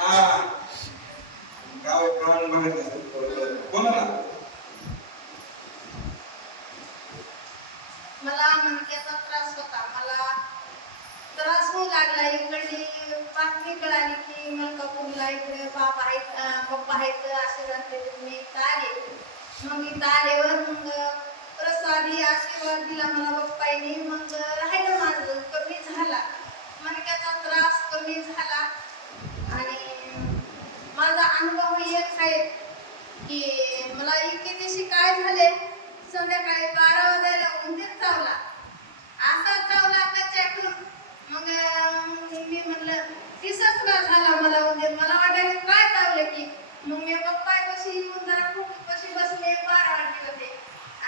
हा गाव प्रमाण बघायचं कोणाला मला मणक्याचा त्रास होता. मला त्रास होऊ लागला. इकडली बातमी कळाली की मलकापूरला इकडे बाबा आहेत, पप्पा आहेत आशीर्वाद देते. मी इथं आले. मग इथं आल्यावर मग प्रसादी आशीर्वाद दिला मला पप्पांनी. मग राहिलं माझं कमी झाला, मणक्याचा त्रास कमी झाला. आणि माझा अनुभव एक आहे की मला एके दिवशी काय झाले, संध्याकाळी 12 वाजायला उंदीर चावला. असा चावला कच्च्याकडून. मग मी म्हणलं दिसत का झाला मला उंदीर. मला वाटायला काय चावलं की. मग मी पप्पा कशी येऊन जरा खूप कशी बसले 12 वाजले होते.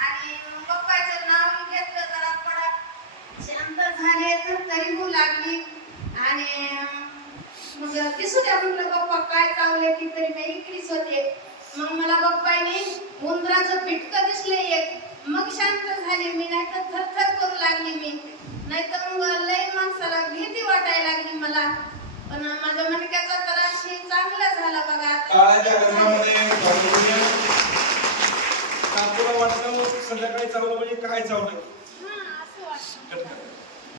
आणि पप्पाचं नाव घेतलं, जरा पडा शांत झाले तर तरी होऊ लागली. आणि मग दिसू द्या म्हटलं पप्पा काय चावले की. तरी मी इकडेच होते. मग मला पप्पांनी उंदराचं बिटकं दिसले एक. मग शांत झाले मी, नाही तर थरथर करू लागली मी. नाहीतर मग लई माणसाला भीती वाटायला लागली मला. पण माझ्या मणक्याचा त्रास चांगला झाला बघा. काळाच्या गजरामध्ये तुला वाटलं संध्याकाळी चावलं म्हणजे काय चावलं